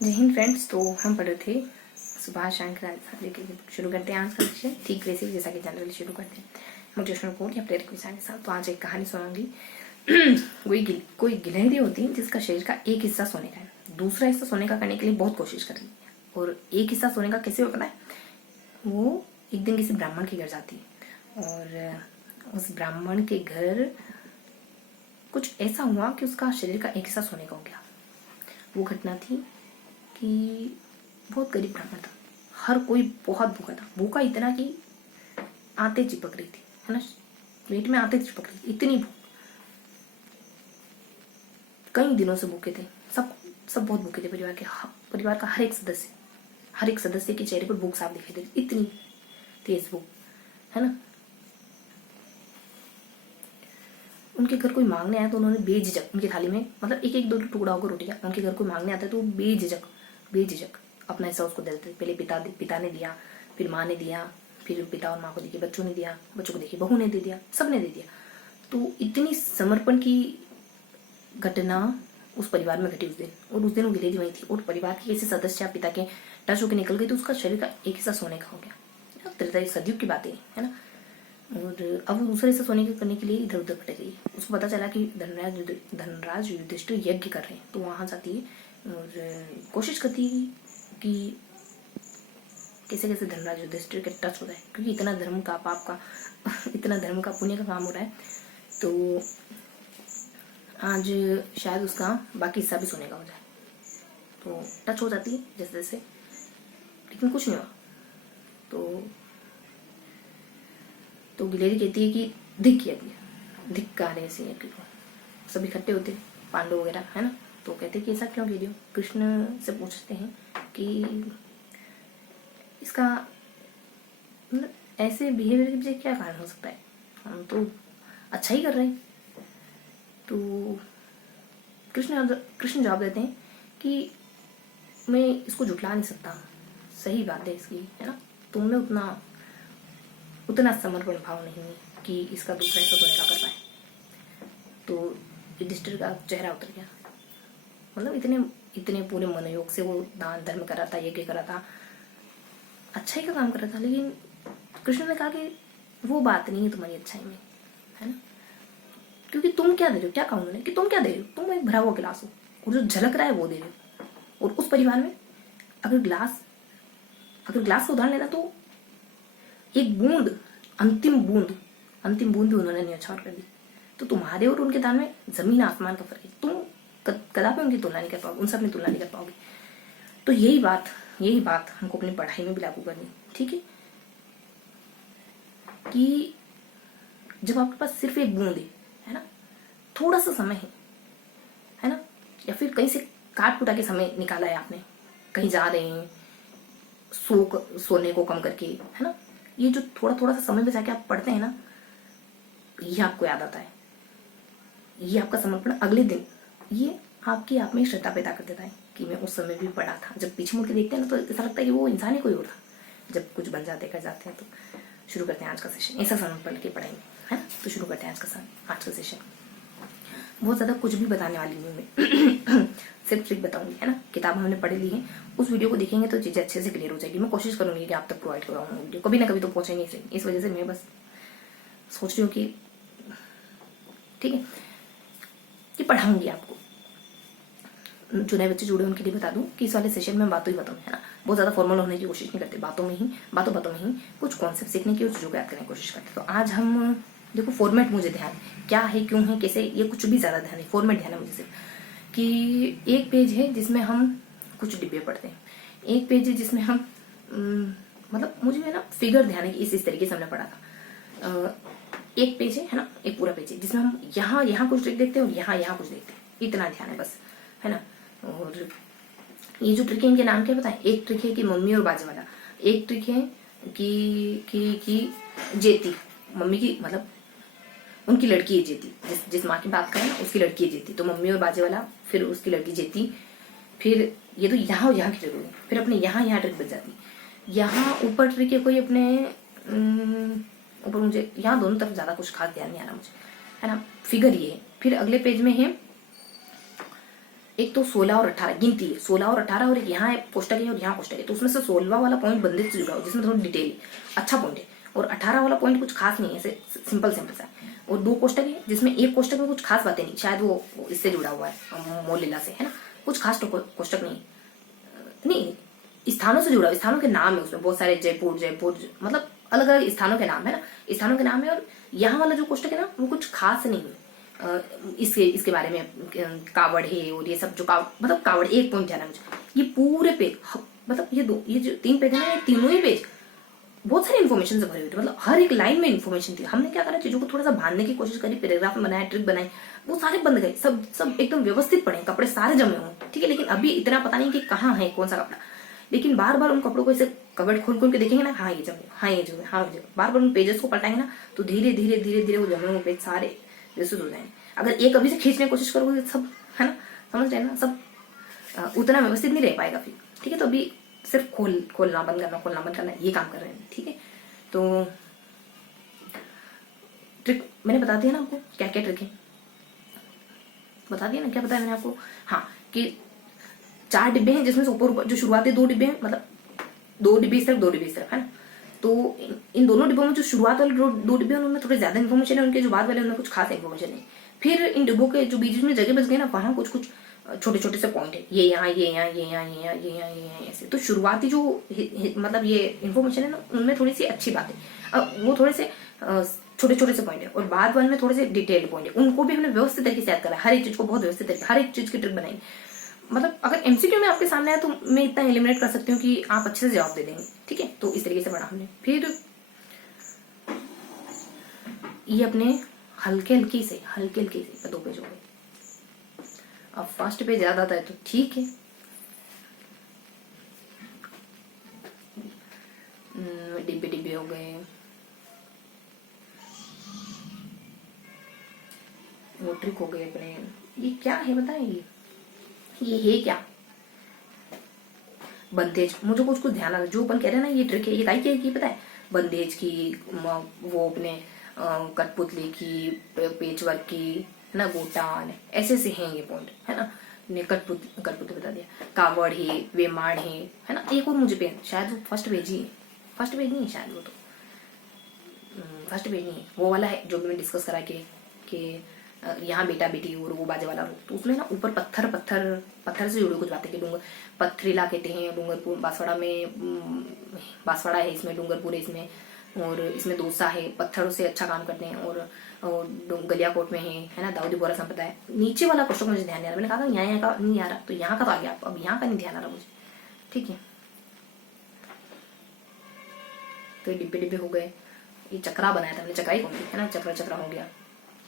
जय हिंद फ्रेंड्स। तो हम पढ़ रहे थे सुभाष शंकर आचार्य की बुक। शुरू करते हैं आज का सेशन ठीक वैसे ही जैसा कि जनरली शुरू करते हैं मोटिवेशनल कोट या प्रेरक विचार के साथ। तो आज एक कहानी सुनाऊंगी। कोई गिलहरी होती है जिसका शरीर का एक हिस्सा सोने का है, दूसरा हिस्सा सोने का करने के लिए बहुत कोशिश कर रही है। और एक हिस्सा सोने का कैसे हो पता है? वो एक दिन किसी ब्राह्मण के घर जाती है और उस ब्राह्मण के घर कुछ ऐसा हुआ कि उसका शरीर का एक हिस्सा सोने का हो गया। वो घटना थी कि बहुत गरीब ब्राह्मण था, हर कोई बहुत भूखा था। भूखा इतना कि आते चिपक रही थी, है ना, पेट में आते चिपक रही थी, इतनी भूख। कई दिनों से भूखे थे, सब बहुत भूखे थे। परिवार का हर एक सदस्य के चेहरे पर भूख साफ दिखाई दे रही, इतनी तेज भूख, है ना। उनके घर कोई मांगने आया तो उन्होंने बेझिझक उनकी थाली में, मतलब एक एक दो टुकड़ा होकर रोटी का। उनके घर कोई मांगने आता है तो बेझिझक अपना हिस्सा उसको दे देते। पहले पिता ने दिया, फिर माँ ने दिया, फिर पिता और माँ को देखिए बच्चों ने दिया, बच्चों को देखिए बहू ने दे दिया, सबने दे दिया। तो इतनी समर्पण की घटना उस परिवार में घटी उस दिन। और उस दिन वो गिलेरी वही थी और परिवार के किसी सदस्य पिता के टच होकर निकल गई तो उसका शरीर का एक हिस्सा सोने का हो गया। त्रेता सदियों की बातें है ना। और अब वो दूसरे हिस्सा सोने के करने के लिए इधर उधर भटक गई। उसको पता चला कि धनराज युधिष्ठिर यज्ञ कर रहे हैं। तो वहां जाती है और कोशिश करती है कि कैसे कैसे धनराज युधिष्ठिर के टच हो जाए, क्योंकि इतना धर्म का पाप का इतना धर्म का पुण्य का काम हो रहा है। तो आज शायद उसका बाकी हिस्सा भी सोने का हो जाए। तो टच हो जाती है जैसे जैसे, लेकिन कुछ नहीं हुआ। तो गिलेरी कहती है कि धिक्कार है ऐसे यज्ञ को। सब इकट्ठे होते पांडव वगैरह, है ना। तो कहते कि ऐसा क्यों कह रही हो? कृष्ण से पूछते हैं कि इसका मतलब ऐसे बिहेवियर के पीछे क्या कारण हो सकता है? हम तो अच्छा ही कर रहे हैं। तो कृष्ण जवाब देते हैं कि मैं इसको झुठला नहीं सकता, सही बात है इसकी, है ना। तुम में उतना समर्पण भाव नहीं है कि इसका दूसरा हिस्सा सोने का कर पाए। तो युधिष्ठिर का चेहरा उतर गया। मतलब इतने पूरे मनोयोग से वो दान धर्म कर रहा था, यज्ञ कर रहा था, अच्छाई का काम कर रहा था। लेकिन कृष्ण ने कहा कि वो बात नहीं है तुम्हारी अच्छाई में, है ना। क्योंकि तुम क्या दे रहे हो? क्या कहा उन्होंने कि तुम क्या दे रहे हो? तुम एक भरा हुआ गिलास हो और जो झलक रहा है वो दे रहे हो। और उस परिवार में अगर ग्लास का उदाहरण लेना तो एक बूंद, अंतिम बूंद भी उन्होंने न्यौछावर कर दी। तो तुम्हारे और उनके दान में जमीन आसमान का फर्क है। तुम कदापि उनकी तुलना नहीं कर पाओगे, उनसे अपनी तुलना नहीं कर पाओगे। तो यही बात हमको अपनी पढ़ाई में भी लागू करनी, ठीक है। कि जब आपके पास सिर्फ एक बूंद है ना, थोड़ा सा समय है ना, या फिर कहीं से काट कुटा के समय निकाला है आपने, कहीं जा रहे हैं सोने को कम करके, है ना, ये जो थोड़ा सा समय बचा के आप पढ़ते हैं ना, ये आपको याद आता है। ये आपका समर्पण अगले दिन, ये आपकी आप में श्रद्धा पैदा कर देता है कि मैं उस समय भी पढ़ा था। जब पीछे मुड़ के देखते हैं ना तो ऐसा लगता है कि वो इंसान ही कोई और था। जब कुछ बन जाते कर जाते हैं तो शुरू करते हैं आज का सेशन ऐसा समर्पण की पढ़ाई में, है ना। तो शुरू करते हैं आज का सेशन। बहुत ज्यादा कुछ भी बताने वाली हूँ मैं सिर्फ ट्रिक बताऊंगी, है ना। किताब हमने पढ़ ली है, उस वीडियो को देखेंगे तो चीजें अच्छे से क्लियर हो जाएगी। मैं कोशिश करूंगी कि आप तक प्रोवाइड कराऊंगा वीडियो, कभी ना कभी तो पहुंचे नहीं। इस वजह से मैं बस सोच रही हूँ कि ठीक है कि पढ़ाऊंगी आपको। जो नए बच्चे जुड़े उनके लिए बता दूं कि इस वाले सेशन में बातों ही बातों में, है ना, बहुत ज्यादा फॉर्मल होने की कोशिश नहीं करते। बातों में ही कुछ कॉन्सेप्ट सीखने की, चीजों को याद करने की कोशिश करते। तो आज हम देखो, फॉर्मेट मुझे ध्यान क्या है, क्यों है, कैसे, ये कुछ भी ज्यादा ध्यान है, फॉर्मेट ध्यान है मुझे सिर्फ। कि एक पेज है जिसमें हम कुछ डिब्बे पढ़ते हैं, एक पेज है जिसमें हम मतलब मुझे है ना फिगर ध्यान है कि इस तरीके से हमने पढ़ा था। एक पेज है ना, एक पूरा पेज है जिसमें हम यहाँ कुछ ट्रिक देखते हैं और यहाँ कुछ देखते हैं, इतना ध्यान है बस, है ना। और ये जो ट्रिक है इनके नाम क्या बताएं? एक ट्रिक है कि मम्मी और बाजे वाला, एक ट्रिक है कि जेती, मम्मी की मतलब उनकी लड़की है जेती, जिस माँ की बात करें ना उसकी लड़की है जेती। तो मम्मी और बाजे वाला, फिर उसकी लड़की जेती, फिर ये तो यहाँ की ट्रिक होगी। फिर अपने यहाँ ट्रिक बच जाती। यहाँ ऊपर ट्रिक है कोई अपने ऊपर, मुझे यहाँ दोनों तरफ ज्यादा कुछ खास ध्यान नहीं आ रहा मुझे, है ना। फिगर ये है। फिर अगले पेज में है एक तो 16 और 18 गिनती है, 16 और 18, और एक यहाँ है कोष्टक है और यहाँ कोष्टक है, तो उसमें से 16वां वाला पॉइंट बंदेज से जुड़ा हो जिसमें थोड़ी डिटेल है, अच्छा पॉइंट है, और 18 वाला पॉइंट कुछ खास नहीं है, ऐसे सिंपल सिंपल सा है, और 2 कोष्टक है जिसमें एक कोष्टक में कुछ खास बातें नहीं, शायद वो इससे जुड़ा हुआ है मोल लीला से, है ना, कुछ खास तो कोष्टक नहीं, नहीं स्थानों से जुड़ा, स्थानों के नाम है उसमें बहुत सारे, जयपुर जयपुर मतलब अलग अलग स्थानों के नाम है ना, स्थानों के नाम है, और यहाँ वाला जो कोष्टक है ना वो कुछ खास नहीं है, इसके बारे में कावड़ है और ये सब जो मतलब कावड़, एक पॉइंट ध्यान है मुझे, ये पूरे पेज मतलब ये जो 3 पेज है ना, ये तीनों ही पेज बहुत सारी इन्फॉर्मेशन से भरे हुए थे, मतलब हर एक लाइन में इन्फॉर्मेशन थी। हमने क्या करा, चीजों को थोड़ा सा बांधने की कोशिश करी, पैराग्राफ में बनाया, ट्रिक बनाई, वो सारे बंद गए, सब एकदम व्यवस्थित पड़े, कपड़े सारे जमे हुए, ठीक है, लेकिन अभी इतना पता नहीं कि कहाँ है कौन सा कपड़ा, लेकिन बार बार उन कपड़ों को ऐसे कबर्ड खोल खोल के देखेंगे ना, हाँ ये जमे, हाँ ये जमे, हाँ ये जमे, बार बार उन पेजेस को पलटाएंगे ना, तो धीरे धीरे धीरे धीरे वो जमे हुए पेज सारे विस्तृत हो जाएंगे। अगर एक अभी से खींचने की कोशिश करोगे सब, है ना, समझ रहे हैं ना, सब उतना व्यवस्थित नहीं रह पाएगा फिर, ठीक है, तो अभी सिर्फ खोलना बंद करना ये काम कर रहे हैं, ठीक है। तो ट्रिक मैंने बता दिया ना आपको, क्या क्या ट्रिक है बता दिया ना, क्या बताया मैंने आपको, हाँ, कि 4 डिब्बे हैं जिसमें से ऊपर जो शुरुआती 2 डिब्बे हैं, मतलब 2 डिब्बे इस तरफ 2 डिब्बे इस तरफ, है ना, तो इन दोनों डिब्बों में जो शुरुआत वाले 2 डिब्बे हैं उनमें थोड़ी ज्यादा इन्फॉर्मेशन है, उनके जो बाद वाले उनमें कुछ खास इन्फॉर्मेशन नहीं। फिर इन डिब्बों के जो बीच में जगह बच गए ना, वहां कुछ कुछ छोटे छोटे से पॉइंट है, ये यहाँ ये यहाँ ये यहाँ ये यहाँ ये यहाँ ये यहाँ ऐसे, तो शुरुआती जो मतलब ये इन्फॉर्मेशन है ना उनमें थोड़ी सी अच्छी बात है, अब वो थोड़े से छोटे छोटे से पॉइंट है, और बाद वाले में थोड़े से डिटेल्ड पॉइंट है, उनको भी हमने व्यवस्थित तरीके से याद करा, हर एक चीज को बहुत व्यवस्थित तरीके, हर एक चीज की ट्रिक बनाई, मतलब अगर एमसीक्यू में आपके सामने आया तो मैं इतना एलिमिनेट कर सकती हूँ कि आप अच्छे से जवाब दे देंगे, ठीक है, तो इस तरीके से पढ़ा हमने। फिर ये अपने हल्के हल्के से 2 पेज हो गए, अब फर्स्ट पेज याद आता है तो ठीक है, डिब्बे डिब्बे हो गए, वो ट्रिक हो गए अपने, ये क्या है बताएंगे, ये है क्या, बंदेज, मुझे कुछ कुछ ध्यान आ रहा, जो अपन कह रहे हैं ना ये ट्रिक है, ये काई की पता है, बंदेज की, वो अपने कठपुतली की, पेचवर्क की, है ना, गोटान, ऐसे ऐसे हैं ये पॉइंट, है ना, ने कठपुतली बता दिया, कावड़ है, वेमाड़ है ना, एक और मुझे पेन, शायद वो फर्स्ट पेज ही है, फर्स्ट पेज नहीं है शायद, वो तो फर्स्ट पेज नहीं है, वो वाला है जो मैं डिस्कस करा कि यहाँ बेटा बेटी और वो बाजे वाला रूप, तो उसमें ना ऊपर पत्थर से जुड़े कुछ बातें कि डूंगर पथरीला कहते हैं, डूंगरपुर बांसवाड़ा है इसमें, डूंगरपुर है इसमें, और इसमें दोसा है, पत्थरों से अच्छा काम करते हैं, और गलियाकोट में है ना, दाऊदी बोरा संप्रदाय, नीचे वाला क्वेश्चन मुझे ध्यान नहीं आ रहा, मैंने कहा था यहाँ का नहीं आ रहा, तो यहाँ का तो आ गया, अब यहाँ का नहीं ध्यान आ रहा मुझे, ठीक है, तो डिब्बे डिब्बे हो गए, ये चक्रा बनाया था हमने, चक्रा ही कौन थी, है ना, चक्रा हो गया,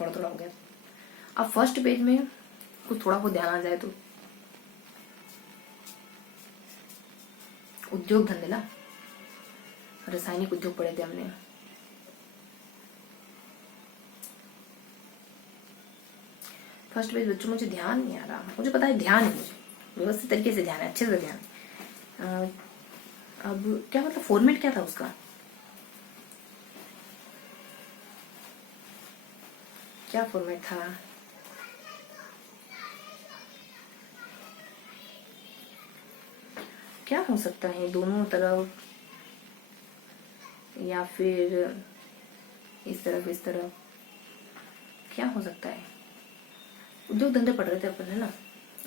थोड़ा थोड़ा हो गया। अब फर्स्ट पेज में कुछ थोड़ा बहुत ध्यान आ जाए तो उद्योग धंधे ना, रासायनिक उद्योग पढ़े थे हमने, फर्स्ट पेज बच्चों मुझे ध्यान नहीं आ रहा, मुझे पता है ध्यान है, मुझे व्यवस्थित तरीके से ध्यान है, अच्छे से ध्यान है। अब क्या मतलब फॉर्मेट क्या था उसका, क्या फॉर्मेट था, क्या हो सकता है, दोनों तरफ या फिर इस तरफ क्या हो सकता है, उद्योग धंधे पढ़ रहे थे अपन, है ना,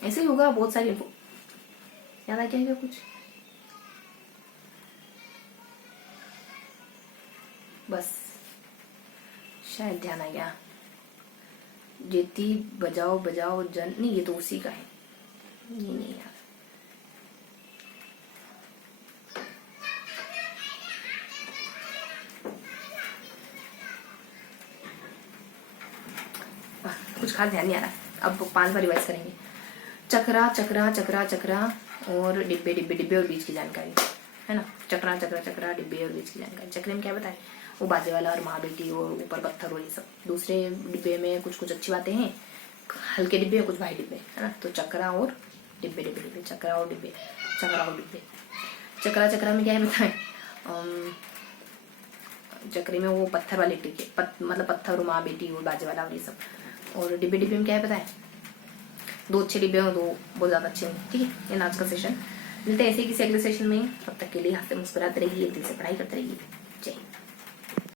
ऐसे ही होगा, बहुत सारी याद आ जाएगा कुछ, बस शायद ध्यान आ गया, जेती बजाओ बजाओ जन, नहीं ये तो उसी का है, नहीं यार, कुछ खास ध्यान नहीं आ रहा, अब 5 बार रिवाइज करेंगे, चक्रा चक्रा चक्रा चक्रा और डिब्बे डिब्बे डिब्बे और बीच की जानकारी, है ना, चक्रा चक्रा चक्रा डिब्बे और बीच की जानकारी, चक्रे में क्या बताए, वो बाजे वाला और माँ बेटी और ऊपर पत्थर और ये सब, दूसरे डिब्बे में कुछ कुछ अच्छी बातें हैं, हल्के डिब्बे और कुछ भारी डिब्बे, है ना, तो चक्रा और डिब्बे डिब्बे डिब्बे, चक्रा और डिब्बे, चक्रा और डिब्बे, चक्रा में क्या है बताए, चक्रे में वो पत्थर वाले टिके मतलब पत्थर और माँ बेटी और बाजे वाला और ये सब, और डिब्बे डिब्बे में क्या है पता है, दो अच्छे डिब्बे हो, दो बहुत ज़्यादा अच्छे नहीं। ठीक है, ये आज का सेशन। मिलते हैं ऐसे ही किसी अगले सेशन में। तब तक के लिए हंसते मुस्कुराते रहिए, दिल से पढ़ाई करते रहिए। जय हिंद।